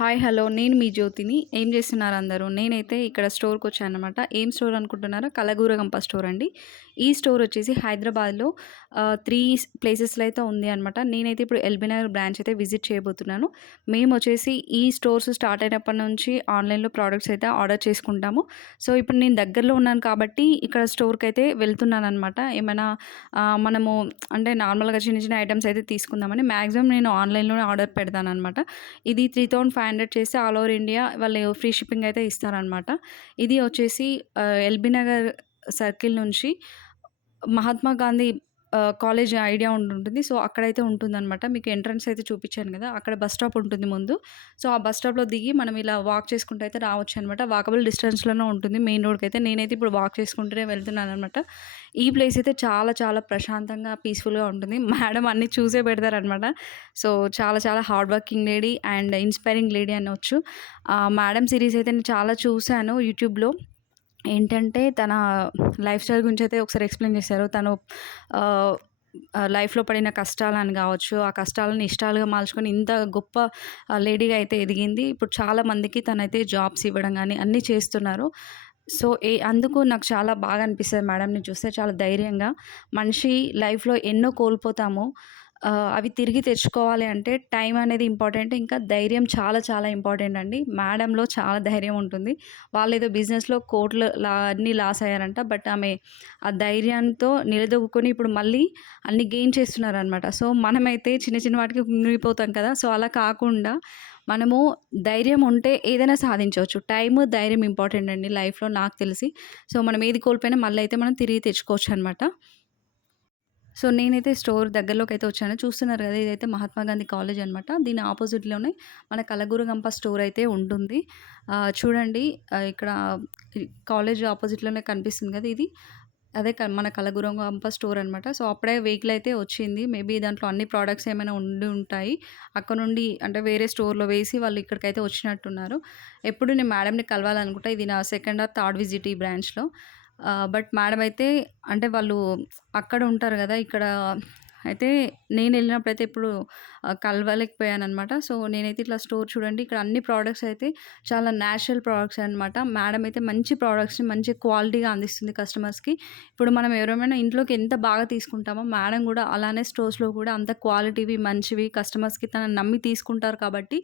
Hi! Hello! నేను మీ జ్యోతిని. ఏం చేస్తున్నారు అందరూ? నేనైతే ఇక్కడ స్టోర్‌కొచ్చాననమాట. ఏం స్టోర్ అనుకుంటున్నారా? కలగూరగంప స్టోర్ అండి. ఈ స్టోర్ వచ్చేసి హైదరాబాద్‌లో 3 ప్లేసెస్‌లో అయితే ఉంది అనమాట. నేనైతే ఇప్పుడు ఎల్బీ నగర్ బ్రాంచ్ అయితే విజిట్ చేయబోతున్నాను. మేమొచ్చేసి ఈ స్టోర్స్ స్టార్ట్ అయినప్పటి నుంచి ఆన్‌లైన్‌లో ప్రొడక్ట్స్ అయితే ఆర్డర్ చేసుకుంటాము. సో, ఇప్పుడు నేను దగ్గరలో ఉన్నాను కాబట్టి ఇక్కడ స్టోర్‌కైతే వెళ్తున్నాననమాట. ఏమైనా మనము అంటే నార్మల్‌గా చిన్న చిన్న ఐటెమ్స్ అయితే తీసుకుందామని మాక్సిమం నేను ఆన్‌లైన్‌లోనే ఆర్డర్ పెడతాననమాట. ఇది 3500 చేసి ఆల్ ఓవర్ ఇండియా వాళ్ళు ఫ్రీ షిప్పింగ్ అయితే ఇస్తారనమాట. ఇది వచ్చేసి ఎల్బీ నగర్ సర్కిల్ నుంచి మహాత్మా గాంధీ కాలేజ్ ఐడియా ఉండుంటుంది. సో, అక్కడైతే ఉంటుందనమాట. మీకు ఎంట్రన్స్ అయితే చూపిచ్చాను గదా! అక్కడ బస్ స్టాప్ ఉంటుంది ముందు. సో, ఆ బస్ స్టాప్‌లో దిగి మనం ఇలా వాక్ చేసుకుంటూ అయితే రావచ్చనమాట. వాకబుల్ డిస్టెన్స్‌లోనే ఉంటుంది మెయిన్ రోడ్‌కైతే. నేనైతే ఇప్పుడు వాక్ చేసుకుంటూనే వెళ్తున్నాననమాట. ఈ ప్లేస్ అయితే చాలా చాలా ప్రశాంతంగా, పీస్‌ఫుల్‌గా ఉంటుంది. మేడం అన్నీ చూసే పెడతారనమాట. సో, చాలా చాలా hard working lady and inspiring lady అనొచ్చు. మేడం సీరీస్ అయితే నేను చాలా చూసాను యూట్యూబ్‌లో. ఏంటంటే తన లైఫ్ స్టైల్ గురించయితే ఒకసారి ఎక్స్‌ప్లెయిన్ చేశారు. తను ఆహ్, లైఫ్‌లో పడిన కష్టాలని గావచ్చు, ఆ కష్టాలను ఇష్టాలుగా మార్చుకొని ఇంత గొప్ప లేడీగా అయితే ఎదిగింది. ఇప్పుడు చాలా మందికి తనైతే జాబ్స్ ఇవ్వడం గానీ అన్నీ చేస్తున్నారు. సో, అందుకు నాకు చాలా బాగా అనిపిస్తది మేడంని చూస్తే. చాలా ధైర్యంగా మనిషి లైఫ్‌లో ఎన్నో కోల్పోతాము. అవి తిరిగి తెచ్చుకోవాలి అంటే టైం అనేది ఇంపార్టెంట్. ఇంకా ధైర్యం చాలా చాలా ఇంపార్టెంట్ అండి. మేడంలో చాలా ధైర్యం ఉంటుంది. వాళ్ళేదో బిజినెస్‌లో కోట్లు అన్నీ లాస్ అయ్యారంట. బట్ ఆమె ఆ ధైర్యంతో నిలదొక్కుకొని ఇప్పుడు మళ్ళీ అన్నీ గెయిన్ చేస్తున్నారనమాట. సో, మనమైతే చిన్న చిన్న వాటికి కుంగిపోతాం కదా! సో, అలా కాకుండా మనము ధైర్యం ఉంటే ఏదైనా సాధించవచ్చు. టైము, ధైర్యం ఇంపార్టెంట్ అండి లైఫ్‌లో నాకు తెలిసి. సో, మనం ఏది కోల్పోయినా మళ్ళీ అయితే మనం తిరిగి తెచ్చుకోవచ్చనమాట. సో, నేనైతే స్టోర్ దగ్గరలోకైతే వచ్చాను. చూస్తున్నారు గదా! ఇదైతే మహాత్మా గాంధీ కాలేజ్ అనమాట. దీని అపోజిట్‌లోనే మన కలగూరగంప స్టోర్ అయితే ఉంటుంది. చూడండి ఇక్కడ ఈ కాలేజ్ అపోజిట్‌లోనే కనిపిస్తుంది గదా! ఇది. అదే మన కలగూరగంప స్టోర్ అనమాట. సో, అప్పుడే వెహికల్ అయితే వచ్చింది. మేబీ దాంట్లో అన్ని ప్రొడక్ట్స్ ఏమైనా ఉండి ఉంటాయి. అక్కడ నుండి అంటే వేరే స్టోర్‌లో వేసి వాళ్ళు ఇక్కడికైతే వచ్చినట్టున్నారు. ఎప్పుడు నేను మేడంని కలవాలనుకుంటా. ఇది నా సెకండ్ ఆర్ థర్డ్ విజిట్ ఈ బ్రాంచ్‌లో. బట్ మేడం అయితే అంటే వాళ్ళు అక్కడ ఉంటారు గదా! ఇక్కడ అయితే నేనెళ్ళినప్పుడైతే ఎప్పుడు కలవలేకపోయాననమాట. సో, నేనైతే ఇట్లా స్టోర్ చూడండి ఇక్కడ అన్ని ప్రొడక్ట్స్ అయితే చాలా నేచురల్ ప్రొడక్ట్స్ అనమాట. మేడం అయితే మంచి ప్రొడక్ట్స్‌ని మంచి క్వాలిటీగా అందిస్తుంది కస్టమర్స్‌కి. ఇప్పుడు మనం ఎవరేమైనా ఇంట్లోకి ఎంత బాగా తీసుకుంటామో మేడం గూడా అలానే స్టోర్స్‌లో కూడా అంత క్వాలిటీవి మంచివి కస్టమర్స్‌కి తనని నమ్మి తీసుకుంటారు కాబట్టి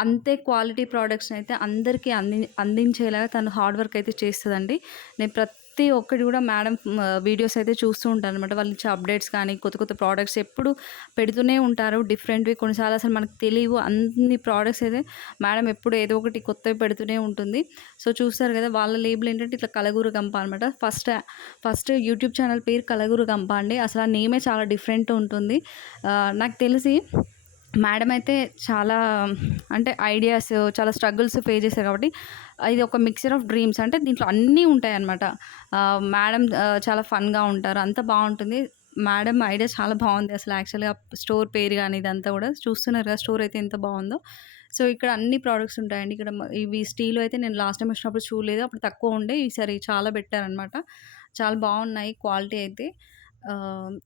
అంతే క్వాలిటీ ప్రొడక్ట్స్‌ని అయితే అందరికీ అందించేలాగా తను హార్డ్ వర్క్ అయితే చేస్తదండి. నేను ప్రతి ఒక్కటి కూడా మేడం వీడియోస్ అయితే చూస్తూ ఉంటాననమాట. వాళ్ళు ఇచ్చే అప్డేట్స్ కానీ, కొత్త కొత్త ప్రొడక్ట్స్ ఎప్పుడు పెడుతూనే ఉంటారు. డిఫరెంట్‌వి కొన్నిసార్లు అసలు మనకు తెలీవు. అన్ని ప్రొడక్ట్స్ అయితే మేడం ఎప్పుడు ఏదో ఒకటి కొత్తవి పెడుతూనే ఉంటుంది. సో, చూస్తారు కదా! వాళ్ళ లేబుల్ ఏంటంటే ఇట్లా కలగూరు గంప అనమాట. ఫస్ట్ యూట్యూబ్ ఛానల్ పేరు కలగూరు గంప అండి. అసలు ఆ నేమే చాలా డిఫరెంట్ ఉంటుంది. నాకు తెలిసి మేడం అయితే చాలా అంటే ఐడియాస్ చాలా స్ట్రగుల్స్ ఫేస్ చేశారు కాబట్టి ఇది ఒక మిక్చర్ ఆఫ్ డ్రీమ్స్ అంటే దీంట్లో అన్నీ ఉంటాయన్నమాట. మేడం చాలా ఫన్‌గా ఉంటారు. అంతా బావుంటుంది. మేడం ఐడియా చాలా బావుంది అసలు యాక్చువల్‌గా స్టోర్ పేరు గాని ఇదంతా కూడా చూస్తున్నారు కదా! స్టోర్ అయితే ఎంత బావుందో. సో, ఇక్కడ అన్ని ప్రొడక్ట్స్ ఉంటాయండి. ఇక్కడ ఇవి స్టీల్‌వి అయితే నేను లాస్ట్ టైమ్ వచ్చినప్పుడు చూడలేదు. అప్పుడు తక్కువ ఉండే. ఈసారి చాలా పెట్టారనమాట. చాలా బావున్నాయి క్వాలిటీ అయితే.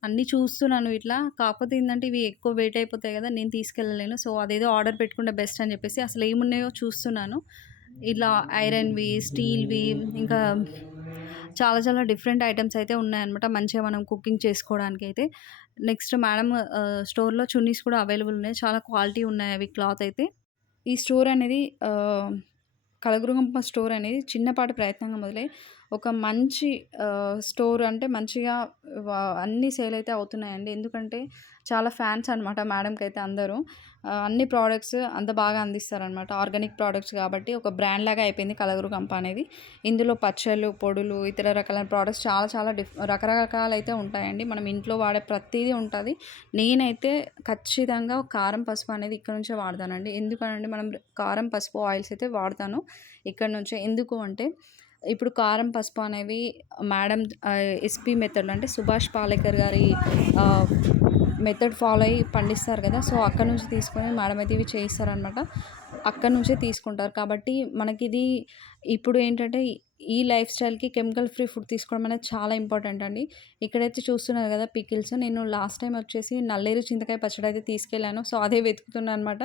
అన్నీ చూస్తున్నాను ఇట్లా. కాకపోతే ఏందంటే ఇవి ఎక్కువ వెయిట్ అయిపోతాయి గదా! నేను తీసుకెళ్ళలేను. సో, అదేదో ఆర్డర్ పెట్టుకుంటే బెస్ట్ అని జెప్పేసి అసలేమున్నాయో చూస్తున్నాను. ఇలా ఐరన్‌వి, స్టీల్‌వి ఇంకా చాలా చాలా డిఫరెంట్ ఐటెమ్స్ అయితే ఉన్నాయన్నమాట. మంచిగా మనం కుకింగ్ చేసుకోవడానికైతే. నెక్స్ట్ మేడమ్ స్టోర్‌లో చున్నీస్ కూడా అవైలబుల్ ఉన్నాయి. చాలా క్వాలిటీ ఉన్నాయి అవి క్లాత్ అయితే. ఈ స్టోర్ అనేది కలగృహంప స్టోర్ అనేది చిన్నపాటి ప్రయత్నంగా మొదలై ఒక మంచి స్టోర్ అంటే మంచిగా వ అన్నీ సేల్ అయితే అవుతున్నాయండి. ఎందుకంటే చాలా ఫ్యాన్స్ అనమాట మేడంకైతే అందరూ. అన్ని ప్రొడక్ట్స్ అంత బాగా అందిస్తారనమాట. ఆర్గానిక్ ప్రొడక్ట్స్ కాబట్టి ఒక బ్రాండ్ లాగా అయిపోయింది కలగృహంప అనేది. ఇందులో పచ్చళ్ళు, పొడులు, ఇతర రకాలైన ప్రొడక్ట్స్ చాలా చాలా రకరకాలైతే ఉంటాయండి. మనం ఇంట్లో వాడే ప్రతీదీ ఉంటది. నేనైతే ఖచ్చితంగా కారం, పసుపు అనేది ఇక్కడ నుంచే వాడతానండి. ఎందుకనంటే మనం కారం, పసుపు, ఆయిల్స్ అయితే వాడతాను ఇక్కడి నుంచే. ఎందుకు అంటే ఇప్పుడు కారం, పసుపు అనేవి మేడం ఎస్‌పీ మెథడ్‌లో అంటే సుభాష్ పాలేకర్ గారి ఆహ్, మెథడ్ ఫాలో అయ్యి పండిస్తారు కదా! సో, అక్కడి నుంచి తీసుకొని మేడం అయితే ఇవి చేయిస్తారనమాట. అక్కడి నుంచే తీసుకుంటారు. కాబట్టి మనకిది ఇప్పుడు ఏంటంటే ఈ లైఫ్ స్టైల్‌కి కెమికల్ ఫ్రీ ఫుడ్ తీసుకోవడం అనేది చాలా ఇంపార్టెంట్ అండి. ఇక్కడైతే చూస్తున్నారు గదా పికిల్స్. నేను లాస్ట్ టైమ్ వచ్చేసి నల్లేరు చింతకాయ పచ్చడి అయితే తీసుకెళ్ళాను. సో, అదే వెతుకుతున్నా అనమాట.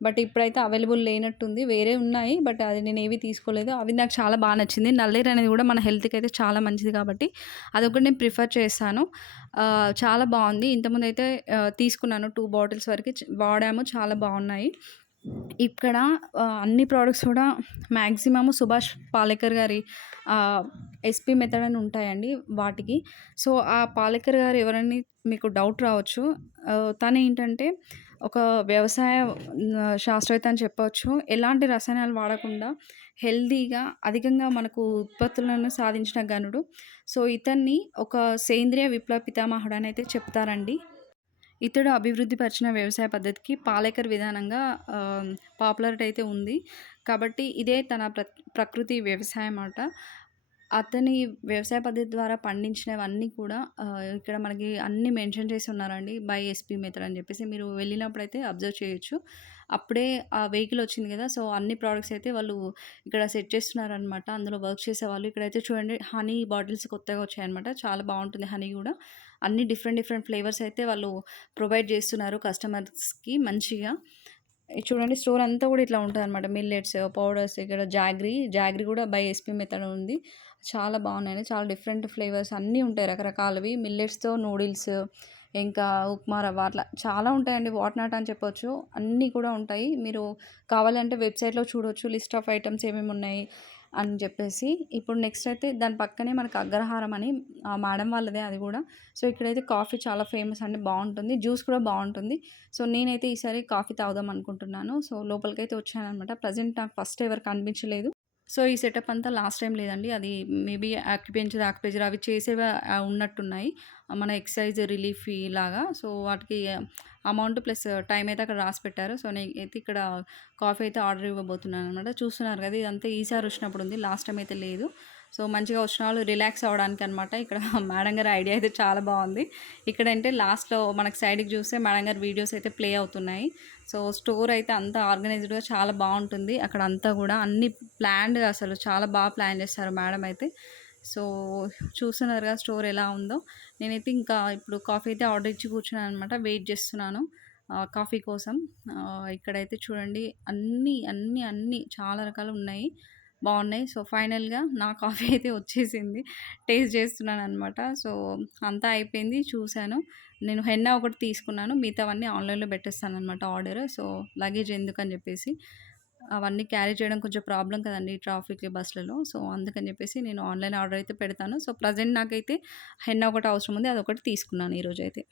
బట్ ఇప్పుడైతే అవైలబుల్ లేనట్టుంది. వేరే ఉన్నాయి. బట్ అది నేనేవి తీసుకోలేదు. అవి నాకు చాలా బా నచ్చింది. నల్లేరు అనేది గూడా మన హెల్త్‌కి అయితే చాలా మంచిది కాబట్టి అదొకటి నేను ప్రిఫర్ చేస్తాను. చాలా బావుంది. ఇంతకుముందయితే తీసుకున్నాను 2 బాటిల్స్ వరకి వాడాము. చాలా బావున్నాయి. ఇక్కడ అన్ని ప్రొడక్ట్స్ కూడా మాక్సిమమ్ సుభాష్ పాలేకర్ గారి ఆహ్, ఎస్‌పీ మెథడ్ అని ఉంటాయండి వాటికి. సో, ఆ పాలేకర్ గారు ఎవరని మీకు డౌట్ రావచ్చు. తనేంటంటే ఒక వ్యవసాయ శాస్త్రవేత్త అని చెప్పొచ్చు. ఎలాంటి రసాయనాలు వాడకుండా హెల్తీగా అధికంగా మనకు ఉత్పత్తులను సాధించిన ఘనుడు. సో, ఇతన్ని ఒక సేంద్రియ విప్లవ పితామహుడు అనైతే చెప్తారండి. ఇతడు అభివృద్ధి పరిచిన వ్యవసాయ పద్ధతికి పాలేకర్ విధానంగా ఆహ్, పాపులారిటీ అయితే ఉంది. కాబట్టి ఇదే తన ప్రకృతి వ్యవసాయం మాట. అతని వ్యవసాయ పద్ధతి ద్వారా పండించినవన్నీ కూడా ఇక్కడ మనకి అన్నీ మెన్షన్ చేసి ఉన్నారండి. బై ఎస్‌పీ మెథడ్ అని చెప్పేసి మీరు వెళ్ళినప్పుడైతే అబ్జర్వ్ చేయొచ్చు. అప్పుడే ఆ వెహికల్ వచ్చింది కదా! సో, అన్ని ప్రొడక్ట్స్ అయితే వాళ్ళు ఇక్కడ సెట్ చేస్తున్నారనమాట. అందులో వర్క్ చేసేవాళ్ళు. ఇక్కడైతే చూడండి హనీ బాటిల్స్ కొత్తగా వచ్చాయన్నమాట. చాలా బావుంటుంది హనీ గూడా. అన్ని డిఫరెంట్ డిఫరెంట్ ఫ్లేవర్స్ అయితే వాళ్ళు ప్రొవైడ్ చేస్తున్నారు కస్టమర్స్‌కి మంచిగా. ఇది చూడండి స్టోర్ అంతా కూడా ఇట్లా ఉంటదనమాట. మిల్లెట్స్, పౌడర్స్ ఇక్కడ జాగరీ కూడా బై ఎస్‌పీ మెథడ్ ఉంది. చాలా బాగున్నాయండి. చాలా డిఫరెంట్ ఫ్లేవర్స్ అన్నీ ఉంటాయి రకరకాలవి. మిల్లెట్స్‌తో నూడిల్స్, ఇంకా ఉప్మా రవ్వ అట్లా చాలా ఉంటాయండి. వాట్ నాట్ అని చెప్పొచ్చు. అన్నీ కూడా ఉంటాయి. మీరు కావాలంటే వెబ్‌సైట్‌లో చూడొచ్చు లిస్ట్ ఆఫ్ ఐటెమ్స్ ఏమేమి ఉన్నాయి అని చెప్పేసి. ఇప్పుడు నెక్స్ట్ అయితే దాని పక్కనే మనకు అగ్రహారం అని మేడం వాళ్ళదే అది కూడా. సో, ఇక్కడైతే కాఫీ చాలా ఫేమస్ అండి. బావుంటుంది. జ్యూస్ కూడా బావుంటుంది. సో, నేనైతే ఈసారి కాఫీ తాగుదాం అనుకుంటున్నాను. సో, లోపలికైతే వచ్చాననమాట. ప్రెజెంట్ నాకు ఫస్ట్ ఎవరు కనిపించలేదు. సో, ఈ సెటప్ అంతా లాస్ట్ టైమ్ లేదండి. అది మేబీ యాక్యుపెంచర్ అవి చేసేవి ఉన్నట్టున్నాయి. మన ఎక్సైజ్ రిలీఫ్ ఫీ లాగా. సో, వాటికి అమౌంట్ ప్లస్ టైమ్ అయితే అక్కడ రాసి పెట్టారు. సో, నేనైతే ఇక్కడ కాఫీ అయితే ఆర్డర్ ఇవ్వబోతున్నాననమాట. చూస్తున్నారు కదా! ఇదంతా ఈసారి వచ్చినప్పుడు ఉంది. లాస్ట్ టైమ్ అయితే లేదు. సో, మంచిగా వచ్చిన వాళ్ళు రిలాక్స్ అవ్వడానికనమాట. ఇక్కడ మేడం గారి ఐడియా అయితే చాలా బావుంది. ఇక్కడంటే లాస్ట్‌లో మనకు సైడ్‌కి చూస్తే మేడం గారి వీడియోస్ అయితే ప్లే అవుతున్నాయి. సో, స్టోర్ అయితే అంతా ఆర్గనైజ్డ్‌గా చాలా బావుంటుంది. అక్కడంతా గూడా అన్నీ ప్లాన్డ్‌గా అసలు చాలా ప్లాన్ చేస్తారు మేడం అయితే. సో, చూస్తున్నారుగా స్టోర్ ఎలా ఉందో. నేనైతే ఇంకా ఇప్పుడు కాఫీ అయితే ఆర్డర్ ఇచ్చి కూర్చున్నాననమాట. వెయిట్ చేస్తున్నాను కాఫీ కోసం. ఇక్కడైతే చూడండి అన్నీ చాలా రకాలున్నాయి. బావున్నాయి. సో, ఫైనల్‌గా నా కాఫీ అయితే వచ్చేసింది. టేస్ట్ చేస్తున్నాననమాట. సో, అంతా అయిపోయింది. చూసాను. నేను హెన్నా ఒకటి తీసుకున్నాను. మిగతావన్నీ ఆన్‌లైన్‌లో పెట్టేస్తాననమాట ఆర్డర్. సో, లగేజ్ ఎందుకని జెప్పేసి. అవన్నీ క్యారీ చేయడం కొంచెం ప్రాబ్లమ్ కదండీ ట్రాఫిక్ బస్‌లలో. సో, అందుకని జెప్పేసి నేను ఆన్‌లైన్ ఆర్డర్ అయితే పెడతాను. సో, ప్రెజెంట్ నాకైతే హెన్నా ఒకటి అవసరం ఉంది. అదొకటి తీసుకున్నాను ఈరోజైతే.